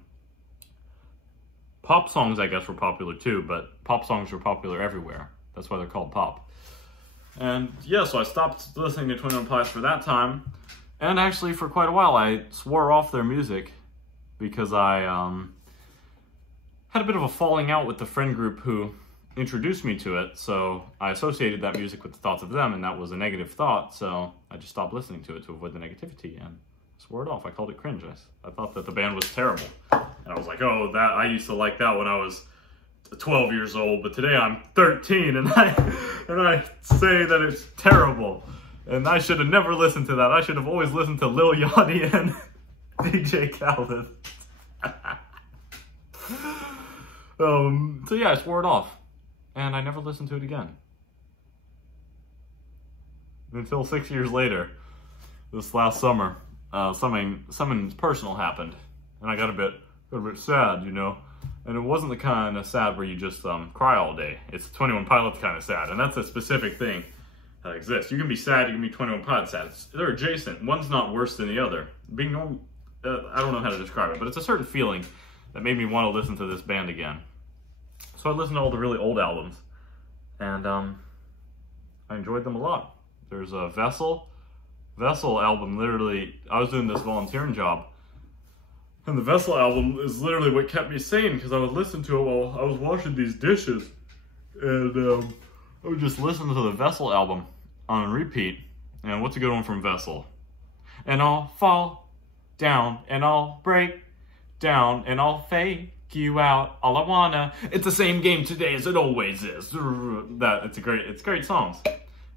pop songs, I guess, were popular too, but pop songs were popular everywhere. That's why they're called pop. And yeah, so I stopped listening to 21 Pilots for that time. And actually, for quite a while, I swore off their music because I had a bit of a falling out with the friend group who introduced me to it. So I associated that music with the thoughts of them, and that was a negative thought. So I just stopped listening to it to avoid the negativity and swore it off. I called it cringe. I thought that the band was terrible. And I was like, oh, I used to like that when I was 12 years old, but today I'm 13, and I say that it's terrible. And I should have never listened to that. I should have always listened to Lil Yachty and DJ Khaled. So yeah, I swore it off. And I never listened to it again. Until 6 years later, this last summer, something personal happened. And I got a bit sad, you know. And it wasn't the kind of sad where you just cry all day. It's 21 Pilots kind of sad. And that's a specific thing that exists. You can be sad, you can be 21 Pilots sad. They're adjacent. One's not worse than the other. Being normal, I don't know how to describe it, but it's a certain feeling that made me want to listen to this band again. So I listened to all the really old albums, and I enjoyed them a lot. There's a Vessel album, literally, I was doing this volunteering job, and the Vessel album is literally what kept me sane, because I would listen to it while I was washing these dishes, and I would just listen to the Vessel album on repeat. And what's a good one from Vessel? And I'll fall down, and I'll break down, and I'll fake you out. All I wanna, it's the same game today as it always is. It's great songs,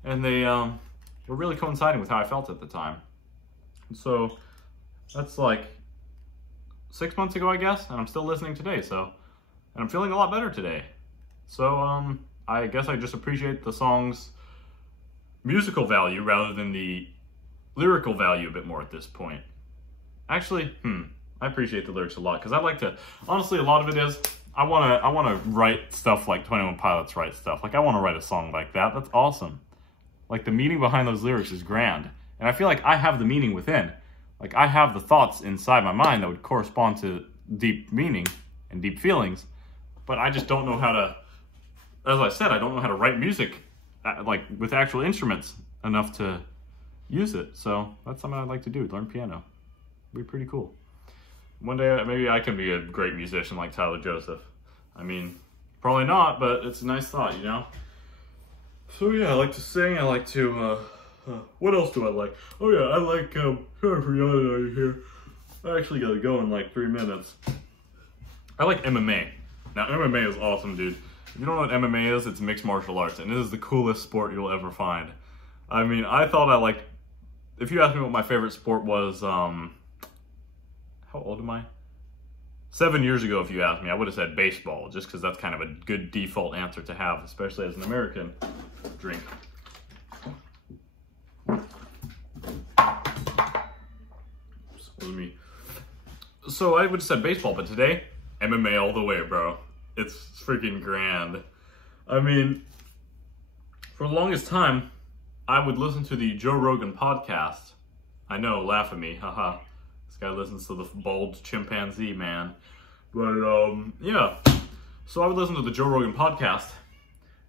and they were really coinciding with how I felt at the time. And so that's like 6 months ago, I guess, and I'm still listening today. So, and I'm feeling a lot better today. So I guess I just appreciate the song's musical value rather than the lyrical value a bit more at this point. Actually, I appreciate the lyrics a lot, because I like to, honestly, a lot of it is, I wanna write stuff like 21 Pilots write stuff. Like, I wanna write a song like that. That's awesome. Like, the meaning behind those lyrics is grand. And I feel like I have the meaning within. Like, I have the thoughts inside my mind that would correspond to deep meaning and deep feelings, but I just don't know how to as I said, I don't know how to write music, like, with actual instruments enough to use it. So that's something I'd like to do, learn piano. It'd be pretty cool. One day, maybe I can be a great musician like Tyler Joseph. I mean, probably not, but it's a nice thought, you know? So yeah, I like to sing, I like to, what else do I like? Oh yeah, I like, sorry for yawning out here. I actually gotta go in like 3 minutes. I like MMA. Now, MMA is awesome, dude. If you don't know what MMA is, it's mixed martial arts, and it is the coolest sport you'll ever find. I mean, I thought I liked, if you asked me what my favorite sport was, how old am I? 7 years ago, if you asked me, I would have said baseball, just because that's kind of a good default answer to have, especially as an American. Drink. Excuse me. So I would have said baseball, but today, MMA all the way, bro. It's freaking grand. I mean, for the longest time, I would listen to the Joe Rogan podcast. I know, laugh at me, haha. This guy listens to the bald chimpanzee, man. But, yeah. So I would listen to the Joe Rogan podcast,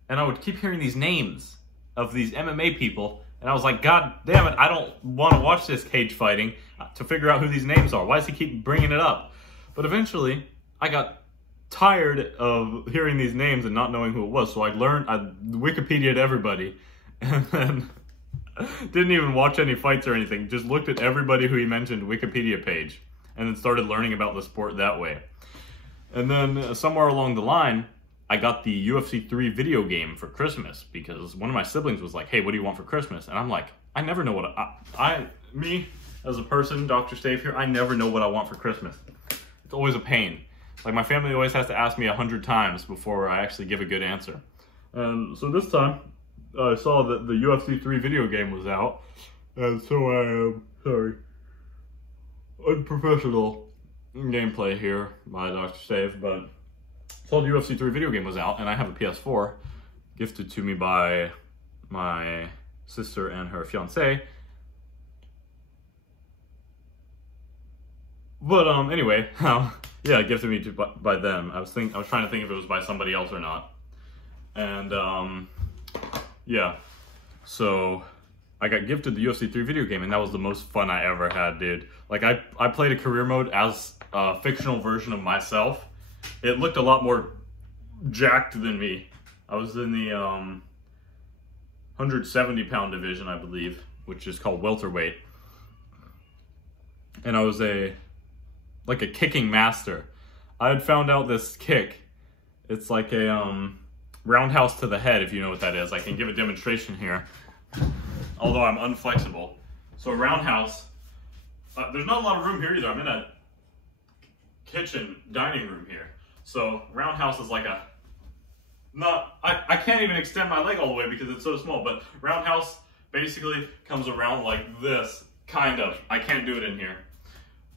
and I would keep hearing these names of these MMA people, and I was like, God damn it, I don't want to watch this cage fighting to figure out who these names are. Why does he keep bringing it up? But eventually, I got tired of hearing these names and not knowing who it was, so I Wikipedia'd everybody, and then didn't even watch any fights or anything, just looked at everybody who he mentioned Wikipedia page, and then started learning about the sport that way. And then somewhere along the line, I got the UFC 3 video game for Christmas, because one of my siblings was like, hey, what do you want for Christmas? And I'm like, I never know what me, as a person, Doctorstave here, I never know what I want for Christmas. It's always a pain. Like, my family always has to ask me 100 times before I actually give a good answer. And so this time, I saw that the UFC 3 video game was out, and so I unprofessional gameplay here by Doctorstave, but saw the UFC 3 video game was out, and I have a PS4 gifted to me by my sister and her fiance. But anyway, yeah, gifted me by them. I was trying to think if it was by somebody else or not, and yeah, so I got gifted the UFC 3 video game, and that was the most fun I ever had, dude. Like, I played a career mode as a fictional version of myself. It looked a lot more jacked than me. I was in the 170-pound division, I believe, which is called welterweight. And I was like a kicking master. I had found out this kick. It's like a roundhouse to the head, if you know what that is. I can give a demonstration here, although I'm unflexible. So a roundhouse, there's not a lot of room here either. I'm in a kitchen dining room here. So roundhouse is like a, I can't even extend my leg all the way because it's so small, but roundhouse basically comes around like this, kind of. I can't do it in here,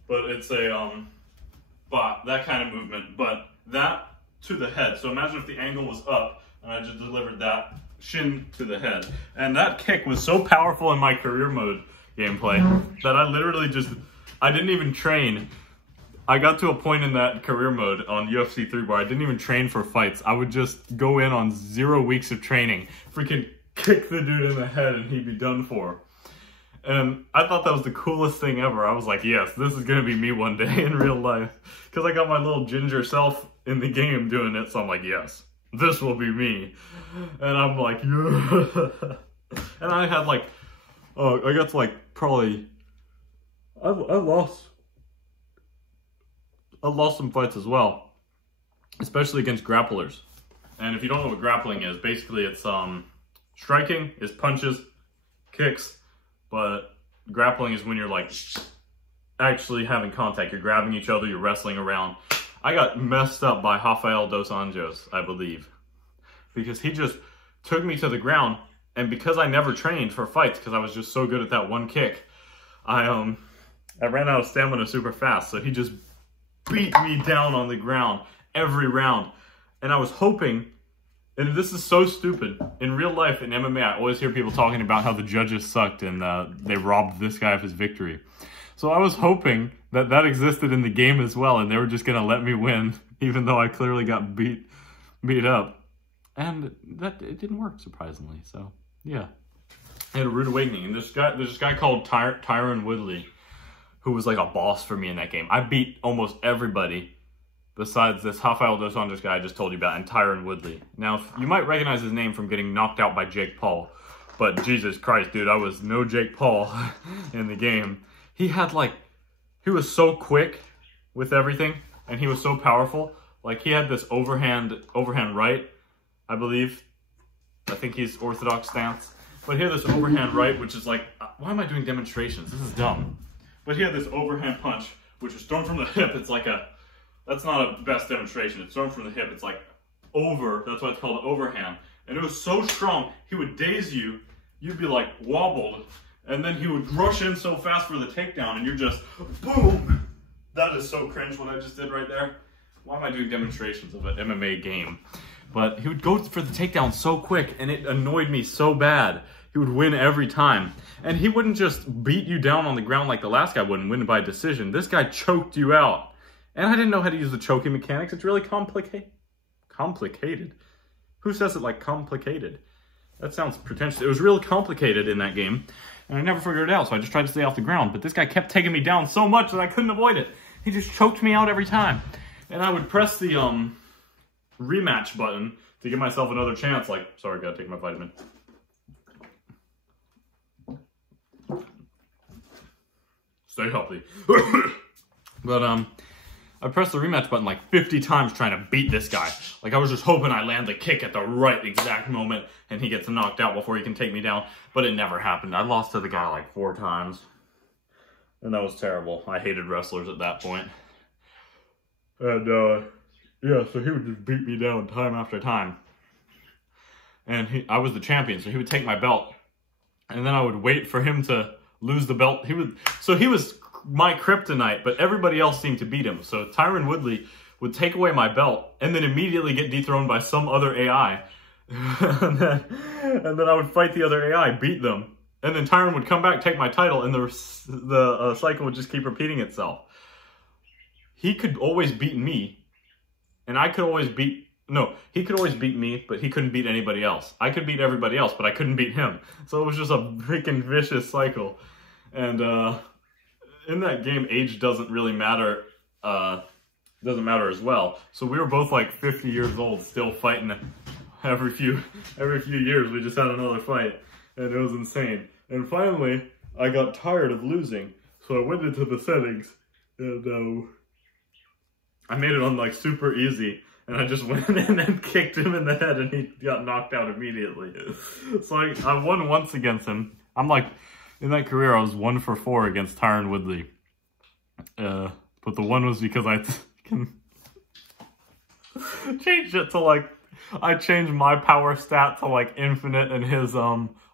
but it's a, that kind of movement, but that to the head. So imagine if the angle was up and I just delivered that shin to the head. And that kick was so powerful in my career mode gameplay that I literally I didn't even train. I got to a point in that career mode on UFC 3 where I didn't even train for fights. I would just go in on 0 weeks of training, freaking kick the dude in the head and he'd be done for. And I thought that was the coolest thing ever. I was like, yes, this is gonna be me one day in real life. Because I got my little ginger self in the game doing it, so I'm like, yes, this will be me. And I'm like, yeah. And I had like, I got to like probably, I lost some fights as well, especially against grapplers. And if you don't know what grappling is, basically it's striking is punches, kicks, but grappling is when you're like actually having contact. You're grabbing each other, you're wrestling around. I got messed up by Rafael dos Anjos, I believe, because he just took me to the ground, and because I never trained for fights because I was just so good at that one kick, I ran out of stamina super fast, so he just beat me down on the ground every round. And I was hoping, and this is so stupid, in real life in MMA I always hear people talking about how the judges sucked and they robbed this guy of his victory. So I was hoping that that existed in the game as well, and they were just gonna let me win even though I clearly got beat up. And it didn't work, surprisingly. So, yeah. I had a rude awakening. And there's this guy called Tyron Woodley, who was like a boss for me in that game. I beat almost everybody besides this Rafael dos Anjos guy I just told you about, and Tyron Woodley. Now, you might recognize his name from getting knocked out by Jake Paul. But Jesus Christ, dude, I was no Jake Paul in the game. He was so quick with everything, and he was so powerful. Like, he had this overhand right, I believe. I think he's Orthodox stance. But he had this overhand right, which is like, why am I doing demonstrations? This is dumb. But he had this overhand punch, which was thrown from the hip. It's like that's not a best demonstration. It's thrown from the hip. It's like over, that's why it's called overhand. And it was so strong, he would daze you. You'd be like wobbled. And then he would rush in so fast for the takedown, and you're just, boom. That is so cringe what I just did right there. Why am I doing demonstrations of an MMA game? But he would go for the takedown so quick, and it annoyed me so bad. He would win every time. And he wouldn't just beat you down on the ground like the last guy would and win by decision. This guy choked you out. And I didn't know how to use the choking mechanics. It's really complicated. Who says it like complicated? That sounds pretentious. It was really complicated in that game. And I never figured it out, so I just tried to stay off the ground. But this guy kept taking me down so much that I couldn't avoid it. He just choked me out every time. And I would press the rematch button to give myself another chance. Like, sorry, gotta take my vitamin. Stay healthy. But I pressed the rematch button like 50 times trying to beat this guy. Like, I was just hoping I land the kick at the right exact moment and he gets knocked out before he can take me down. But it never happened. I lost to the guy like 4 times. And that was terrible. I hated wrestlers at that point. And, yeah, so he would just beat me down time after time. And I was the champion, so he would take my belt. And then I would wait for him to lose the belt. He was my kryptonite, but everybody else seemed to beat him. So Tyron Woodley would take away my belt and then immediately get dethroned by some other AI. and then I would fight the other AI, beat them. And then Tyron would come back, take my title, and the cycle would just keep repeating itself. He could always beat me. And I could always beat, no, he could always beat me, but he couldn't beat anybody else. I could beat everybody else, but I couldn't beat him. So it was just a freaking vicious cycle. And in that game, age doesn't really matter, as well. So we were both like 50 years old, still fighting every few years. We just had another fight, and it was insane. And finally, I got tired of losing, so I went into the settings, and I made it on like super easy, and I just went in and kicked him in the head, and he got knocked out immediately. So I won once against him. I'm like, in that career, I was 1 for 4 against Tyron Woodley. But the one was because I changed it to like, I changed my power stat to like infinite and his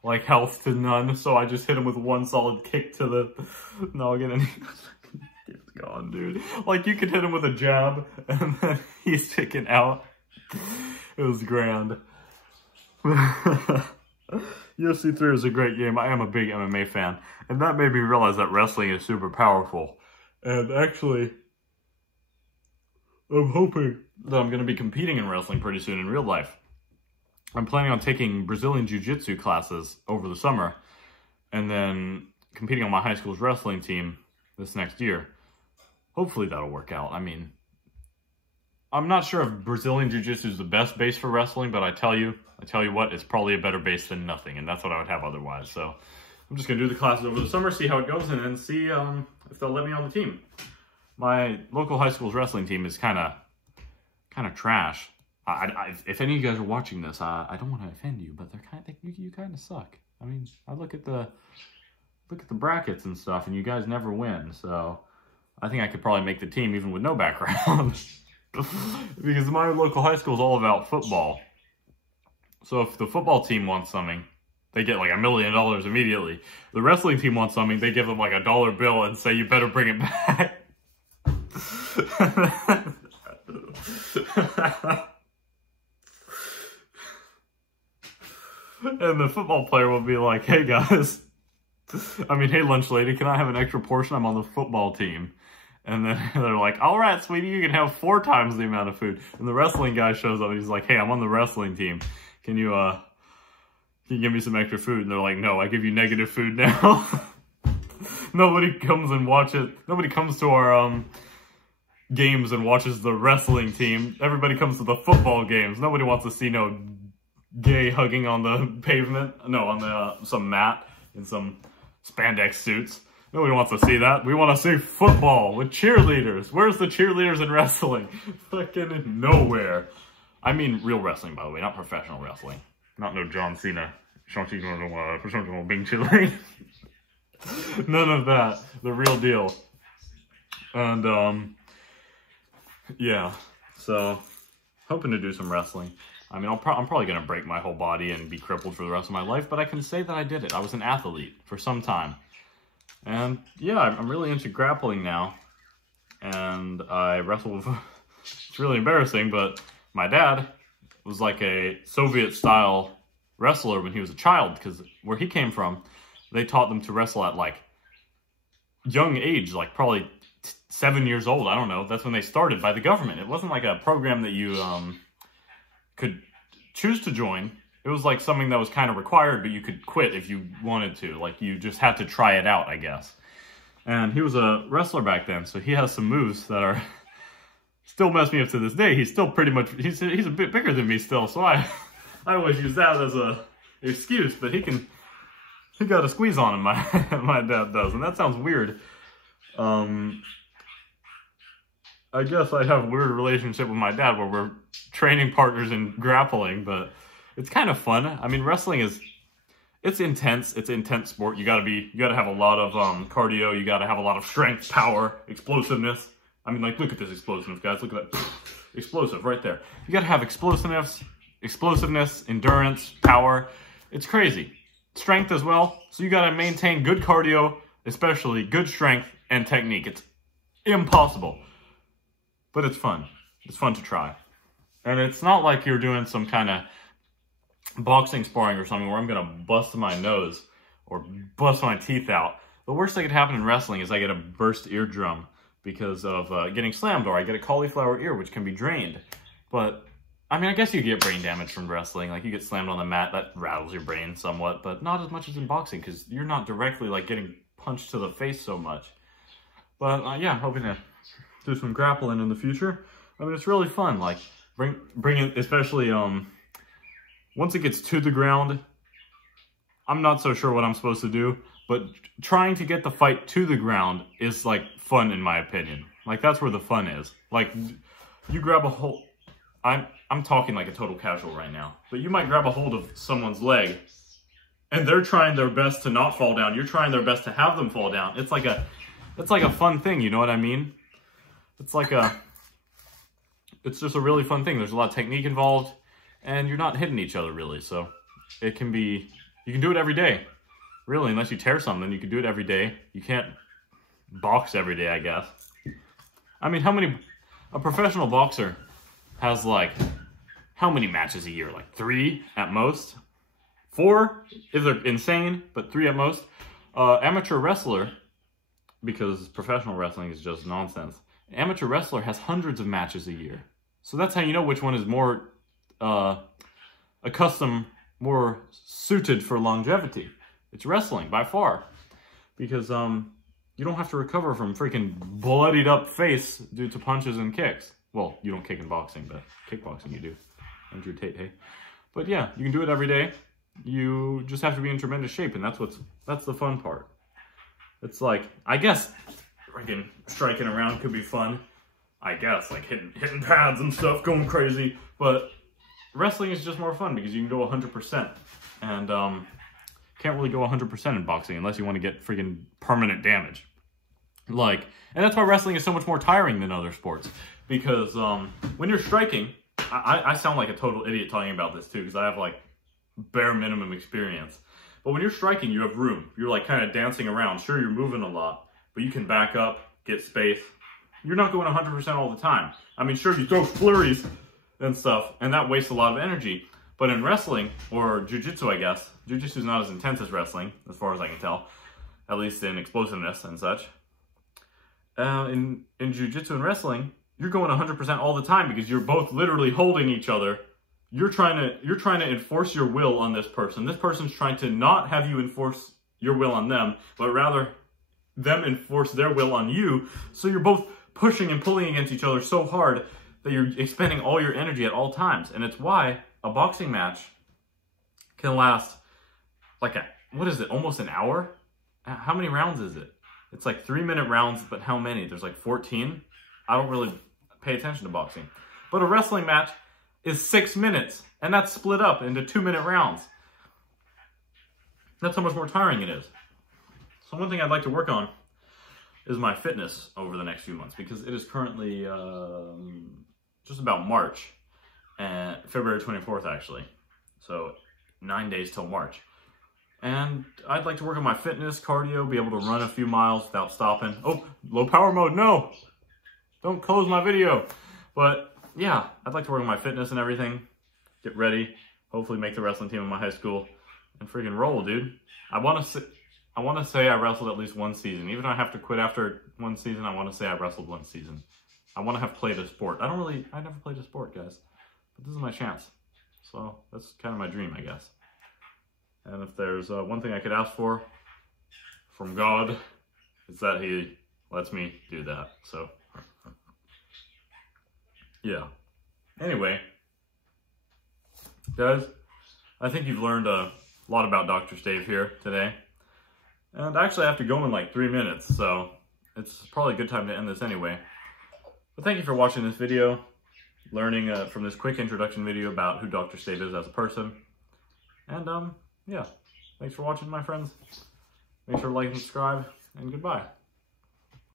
like health to none. So I just hit him with 1 solid kick to the noggin, and he's gone, dude. Like, you could hit him with a jab and then he's taken out. It was grand. UFC 3 is a great game. I am a big MMA fan. And that made me realize that wrestling is super powerful. And actually, I'm hoping that I'm going to be competing in wrestling pretty soon in real life. I'm planning on taking Brazilian Jiu-Jitsu classes over the summer. And then competing on my high school's wrestling team this next year. Hopefully that'll work out. I mean, I'm not sure if Brazilian Jiu-Jitsu is the best base for wrestling, but I tell you what, it's probably a better base than nothing, and that's what I would have otherwise. So I'm just going to do the classes over the summer, see how it goes, and then see if they'll let me on the team. My local high school's wrestling team is kind of trash. If any of you guys are watching this, I don't want to offend you, but you kind of suck. I mean, I look at the brackets and stuff, and you guys never win, so I think I could probably make the team even with no background. Because my local high school is all about football. So if the football team wants something, they get like $1 million immediately. The wrestling team wants something, they give them like a $1 bill and say, you better bring it back. And the football player will be like, hey guys, hey lunch lady, can I have an extra portion? I'm on the football team. And then they're like, all right, sweetie, you can have 4 times the amount of food. And the wrestling guy shows up and he's like, hey, I'm on the wrestling team. Can you give me some extra food? And they're like, no, I give you negative food now. Nobody comes and watches. Nobody comes to our games and watches the wrestling team. Everybody comes to the football games. Nobody wants to see no gay hugging on the pavement. No, on the some mat in some spandex suits. Nobody wants to see that. We want to see football with cheerleaders. Where's the cheerleaders in wrestling? Fucking nowhere. I mean real wrestling, by the way, not professional wrestling. Not no John Cena. None of that. The real deal. And, yeah. So, hoping to do some wrestling. I mean, I'm probably going to break my whole body and be crippled for the rest of my life, but I can say that I did it. I was an athlete for some time. And, yeah, I'm really into grappling now. And I wrestle with... It's really embarrassing, but my dad was like a Soviet-style wrestler when he was a child, because where he came from, they taught them to wrestle at, like, young age, like, probably 7 years old. I don't know. That's when they started by the government. It wasn't like a program that you could choose to join. It was like something that was kind of required, but you could quit if you wanted to. Like, you just had to try it out, I guess. And he was a wrestler back then, so he has some moves that are still mess me up to this day. He's still pretty much, he's a bit bigger than me still, so I always use that as a excuse, but he got a squeeze on him, my dad does, and that sounds weird. I guess I have a weird relationship with my dad where we're training partners in grappling, but it's kind of fun. I mean, wrestling it's intense. It's an intense sport. You gotta have a lot of cardio. You gotta have a lot of strength, power, explosiveness. I mean, like, look at this explosiveness, guys. Look at that. Explosive right there. You gotta have explosiveness, endurance, power. It's crazy. Strength as well. So you gotta maintain good cardio, especially good strength and technique. It's impossible. But it's fun. It's fun to try. And it's not like you're doing some kind of boxing sparring or something where I'm going to bust my nose or bust my teeth out. The worst that could happen in wrestling is I get a burst eardrum because of getting slammed, or I get a cauliflower ear, which can be drained. But, I mean, I guess you get brain damage from wrestling. Like, you get slammed on the mat, that rattles your brain somewhat, but not as much as in boxing because you're not directly, like, getting punched to the face so much. But, yeah, I'm hoping to do some grappling in the future. I mean, it's really fun. Like, bring it, especially, once it gets to the ground, I'm not so sure what I'm supposed to do, but trying to get the fight to the ground is, like, fun in my opinion. Like, that's where the fun is. Like, you grab a hold, I'm talking like a total casual right now, but you might grab a hold of someone's leg, and they're trying their best to not fall down. You're trying their best to have them fall down. It's like a fun thing, you know what I mean? It's just a really fun thing. There's a lot of technique involved, and you're not hitting each other really, so you can do it every day. Really, unless you tear something, you can do it every day. You can't box every day, I guess. I mean, a professional boxer has, like, how many matches a year? Like 3 at most? 4 if they're insane, but 3 at most. Amateur wrestler, because professional wrestling is just nonsense. Amateur wrestler has hundreds of matches a year. So that's how you know which one is more accustomed, more suited for longevity. It's wrestling, by far. Because you don't have to recover from freaking bloodied up face due to punches and kicks. Well, you don't kick in boxing, but kickboxing you do. Andrew Tate, hey. But yeah, you can do it every day. You just have to be in tremendous shape, and that's the fun part. It's like, I guess freaking striking around could be fun. I guess, like hitting pads and stuff, going crazy. But wrestling is just more fun because you can go 100%. And can't really go 100% in boxing unless you want to get freaking permanent damage. Like, and that's why wrestling is so much more tiring than other sports. Because when you're striking, I sound like a total idiot talking about this too, because I have, like, bare minimum experience. But when you're striking, you have room. You're, like, kind of dancing around. Sure, you're moving a lot, but you can back up, get space. You're not going 100% all the time. I mean, sure, you throw flurries and stuff, and that wastes a lot of energy. But in wrestling, or jiu-jitsu, I guess, jiu-jitsu is not as intense as wrestling, as far as I can tell, at least in explosiveness and such. in jiu-jitsu and wrestling, you're going 100% all the time because you're both literally holding each other. You're trying to enforce your will on this person. This person's trying to not have you enforce your will on them, but rather them enforce their will on you. So you're both pushing and pulling against each other so hard that you're expending all your energy at all times. And it's why a boxing match can last like almost an hour? How many rounds is it? It's like 3-minute rounds, but how many? There's like 14. I don't really pay attention to boxing. But a wrestling match is 6 minutes, and that's split up into 2-minute rounds. That's how much more tiring it is. So one thing I'd like to work on is my fitness over the next few months, because it is currently just about March, and February 24th actually. So 9 days till March. And I'd like to work on my fitness, cardio, be able to run a few miles without stopping. Oh, low power mode, no! Don't close my video. But yeah, I'd like to work on my fitness and everything. Get ready, hopefully make the wrestling team in my high school, and freaking roll, dude. I want to say I wrestled at least one season. Even if I have to quit after one season, I want to say I wrestled one season. I want to have played a sport. I never played a sport, guys. But this is my chance. So that's kind of my dream, I guess. And if there's one thing I could ask for from God, it's that he lets me do that. So, yeah. Anyway, guys, I think you've learned a lot about Doctorstave here today. And actually I have to go in like 3 minutes, so it's probably a good time to end this anyway. But thank you for watching this video, learning from this quick introduction video about who Doctorstave is as a person. And yeah, thanks for watching, my friends. Make sure to like and subscribe, and goodbye.